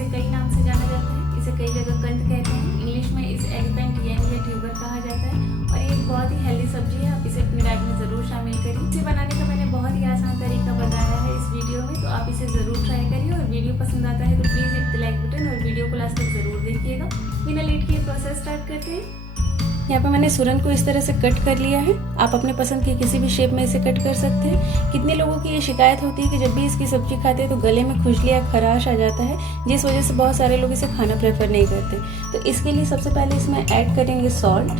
इसे कई नाम से जाना जाता है। इसे कई जगह कंद कहते हैं। इंग्लिश में इसे एगप्लांट याम या ट्यूबर कहा जाता है और ये एक बहुत ही हेल्दी सब्जी है। आप इसे अपनी डाइट में ज़रूर शामिल करिए। इसे बनाने का मैंने बहुत ही आसान तरीका बताया है इस वीडियो में, तो आप इसे ज़रूर ट्राई करिए। और वीडियो पसंद आता है तो please hit the like button और वीडियो को लास्ट तक ज़रूर देखिएगा। बिना लेट किए प्रोसेस स्टार्ट करते हैं। यहाँ पे मैंने सूरन को इस तरह से कट कर लिया है। आप अपने पसंद की किसी भी शेप में इसे कट कर सकते हैं। कितने लोगों की ये शिकायत होती है कि जब भी इसकी सब्जी खाते हैं तो गले में खुजली या खराश आ जाता है, जिस वजह से बहुत सारे लोग इसे खाना प्रेफर नहीं करते। तो इसके लिए सबसे पहले इसमें ऐड करेंगे सॉल्ट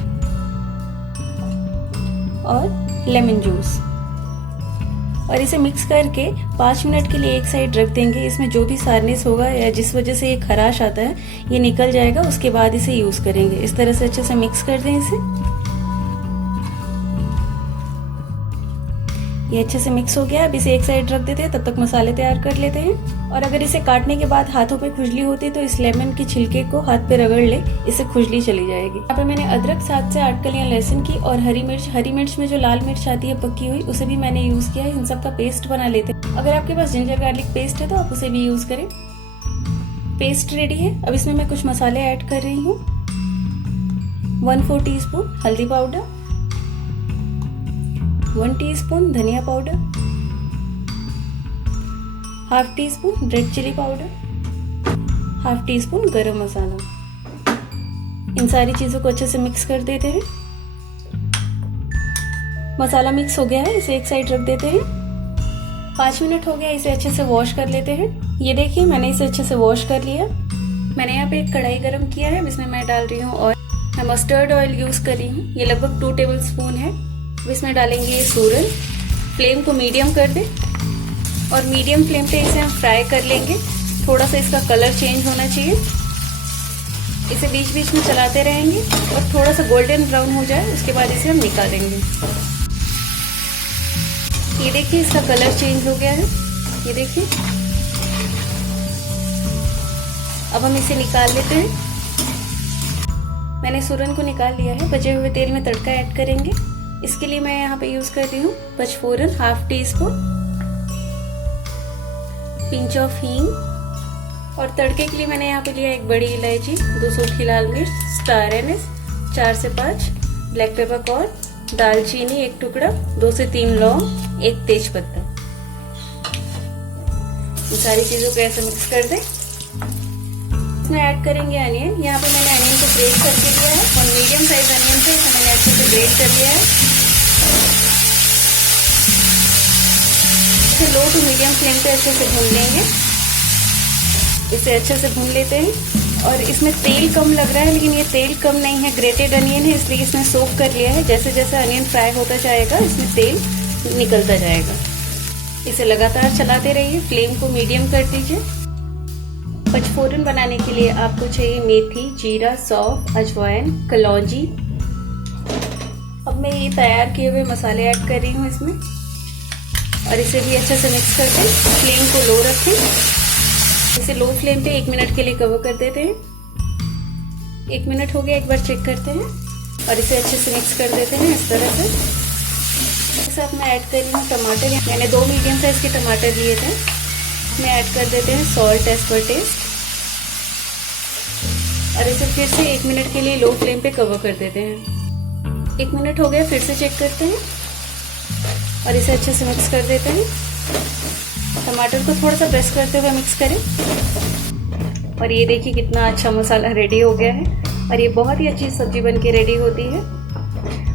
और लेमन जूस और इसे मिक्स करके 5 मिनट के लिए एक साइड रख देंगे। इसमें जो भी सारनेस होगा या जिस वजह से ये खराश आता है ये निकल जाएगा। उसके बाद इसे यूज़ करेंगे। इस तरह से अच्छे से मिक्स कर दें इसे। ये अच्छे से मिक्स हो गया। अब इसे एक साइड रख देते हैं, तब तक मसाले तैयार कर लेते हैं। और अगर इसे काटने के बाद हाथों पे खुजली होती है तो इस लेमन के छिलके को हाथ पे रगड़ ले, इससे खुजली चली जाएगी। यहाँ पे मैंने अदरक 7 से 8 कलियां लहसुन की और हरी मिर्च में जो लाल मिर्च आती है पकी हुई, उसे भी मैंने यूज किया है। इन सब का पेस्ट बना लेते हैं। अगर आपके पास जिंजर गार्लिक पेस्ट है तो आप उसे भी यूज करें। पेस्ट रेडी है। अब इसमें मैं कुछ मसाले ऐड कर रही हूँ। 1/4 टीस्पून हल्दी पाउडर, 1 टीस्पून धनिया powder, ½ teaspoon red chili powder, ½ teaspoon garam masala. इन सारी चीजों को अच्छे से मिक्स कर देते हैं। मसाला मिक्स हो गया है, इसे एक साइड रख देते हैं। 5 मिनट हो गया, इसे अच्छे से वॉश कर लेते हैं। ये देखिए मैंने इसे अच्छे से वॉश कर लिया। मैंने यहाँ पे एक कढ़ाई गरम किया है, इसमें मैं डाल रही हूँ ऑयल। मैं मस्टर्ड ऑयल यूज कर रही हूँ, ये लगभग 2 टेबल स्पून है। इसमें डालेंगे ये सूरन। फ्लेम को मीडियम कर दें और मीडियम फ्लेम पे इसे हम फ्राई कर लेंगे। थोड़ा सा इसका कलर चेंज होना चाहिए। इसे बीच बीच में चलाते रहेंगे और थोड़ा सा गोल्डन ब्राउन हो जाए उसके बाद इसे हम निकालेंगे। ये देखिए इसका कलर चेंज हो गया है, ये देखिए। अब हम इसे निकाल लेते हैं। मैंने सूरन को निकाल लिया है। बचे हुए तेल में तड़का ऐड करेंगे। इसके लिए मैं यहाँ पे यूज करती हूँ पचफोरन ½ टीस्पून, पिंच ऑफ हींग और तड़के के लिए मैंने यहाँ पे लिया 1 बड़ी इलायची, 2 सूखी लाल मिर्च, स्टार एनिस 4 से 5, ब्लैक पेपरकॉर्न, दालचीनी 1 टुकड़ा, 2 से 3 लौंग, 1 तेज पत्ता। इन सारी चीजों को ऐसे मिक्स कर दें। इसमें ऐड करेंगे अनियन। यहाँ पे मैंने अनियन को ग्रेट करके लिया है और मीडियम साइज अनियन से इसे मैंने अच्छे से ग्रेट कर लिया है। इसे लो टू मीडियम फ्लेम पे अच्छे से भून लेंगे। इसे अच्छे से भून लेते हैं और इसमें तेल कम लग रहा है, लेकिन ये तेल कम नहीं है, ग्रेटेड अनियन है, इसलिए इसमें सोक कर लिया है। जैसे जैसे अनियन फ्राई होता जाएगा इसमें तेल निकलता जाएगा। इसे लगातार चलाते रहिए। फ्लेम को मीडियम कर दीजिए। पचफोरन बनाने के लिए आपको चाहिए मेथी, जीरा, सौंफ, अजवाइन, कलौंजी। अब मैं ये तैयार किए हुए मसाले ऐड कर रही हूँ इसमें और इसे भी अच्छे से मिक्स करके फ्लेम को लो रखें। इसे लो फ्लेम पे 1 मिनट के लिए कवर कर देते हैं। 1 मिनट हो गया, एक बार चेक करते हैं और इसे अच्छे से मिक्स कर देते हैं इस तरह से। इसके साथ मैं ऐड कर रही हूँ टमाटर। मैंने 2 मीडियम साइज के टमाटर लिए थे। इसमें ऐड कर देते हैं सॉल्ट एज पर टेस्ट और इसे फिर से 1 मिनट के लिए लो फ्लेम पे कवर कर देते हैं। 1 मिनट हो गया, फिर से चेक करते हैं और इसे अच्छे से मिक्स कर देते हैं। टमाटर को थोड़ा सा प्रेस करते हुए मिक्स करें और ये देखिए कितना अच्छा मसाला रेडी हो गया है और ये बहुत ही अच्छी सब्जी बन के रेडी होती है।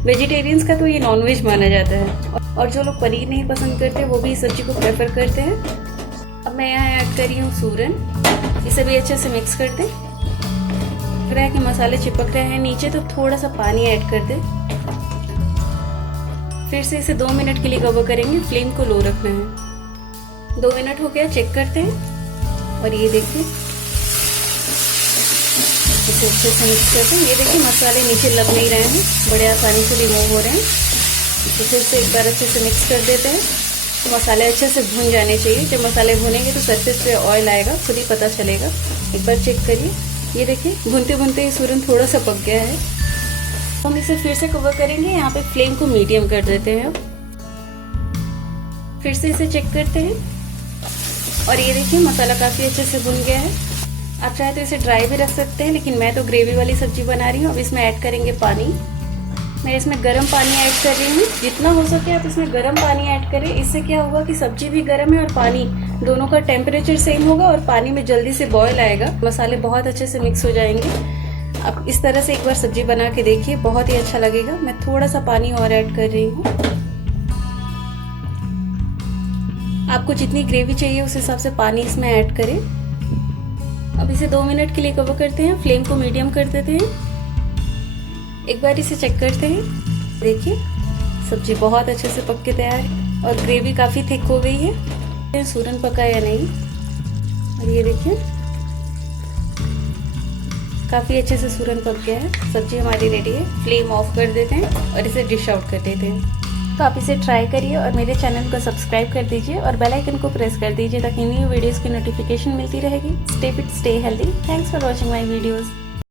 वेजिटेरियंस का तो ये नॉनवेज माना जाता है और जो लोग पनीर नहीं पसंद करते वो भी इस सब्जी को प्रेफर करते हैं। अब मैं यहाँ ऐड कर रही हूँ सूरन। इसे भी अच्छे से मिक्स कर दें। लग रहा है कि मसाले चिपक रहे हैं नीचे, तो थोड़ा सा पानी ऐड कर दें। फिर से इसे 2 मिनट के लिए कवर करेंगे। फ्लेम को लो रखना है। 2 मिनट हो गया, चेक करते हैं और ये देखिए इसे अच्छे से मिक्स करते हैं। ये देखिए मसाले नीचे लग नहीं रहे हैं, बड़े आसानी से रिमूव हो रहे हैं। इसे फिर से एक बार अच्छे से मिक्स कर देते हैं। मसाले अच्छे से भून जाने चाहिए। जब मसाले भुनेंगे तो सरफेस पे ऑयल आएगा, खुद ही पता चलेगा। एक बार चेक करिए, ये देखिए भूनते भूनते ही सूरन थोड़ा सा पक गया है। हम इसे फिर से कवर करेंगे। यहाँ पे फ्लेम को मीडियम कर देते हैं। फिर से इसे चेक करते हैं और ये देखिए मसाला काफ़ी अच्छे से भुन गया है। आप चाहे तो इसे ड्राई भी रख सकते हैं, लेकिन मैं तो ग्रेवी वाली सब्जी बना रही हूँ। अब इसमें ऐड करेंगे पानी। मैं इसमें गर्म पानी ऐड कर रही हूँ। जितना हो सके आप इसमें गर्म पानी ऐड करें। इससे क्या होगा कि सब्जी भी गर्म है और पानी दोनों का टेम्परेचर सेम होगा और पानी में जल्दी से बॉयल आएगा। मसाले बहुत अच्छे से मिक्स हो जाएंगे। अब इस तरह से एक बार सब्जी बना के देखिए, बहुत ही अच्छा लगेगा। मैं थोड़ा सा पानी और ऐड कर रही हूँ। आपको जितनी ग्रेवी चाहिए उस हिसाब से पानी इसमें ऐड करें। अब इसे 2 मिनट के लिए कवर करते हैं। फ्लेम को मीडियम कर देते हैं। एक बार इसे चेक करते हैं। देखिए सब्जी बहुत अच्छे से पक के तैयार है और ग्रेवी काफ़ी थिक हो गई है। सूरन पका या नहीं, और ये देखिए काफ़ी अच्छे से सूरन पक गया है। सब्जी हमारी रेडी है। फ्लेम ऑफ कर देते हैं और इसे डिश आउट कर देते हैं। तो आप इसे ट्राई करिए और मेरे चैनल को सब्सक्राइब कर दीजिए और बेल आइकन को प्रेस कर दीजिए ताकि न्यू वीडियोस की नोटिफिकेशन मिलती रहेगी। Stay fit, stay healthy. Thanks for watching my videos.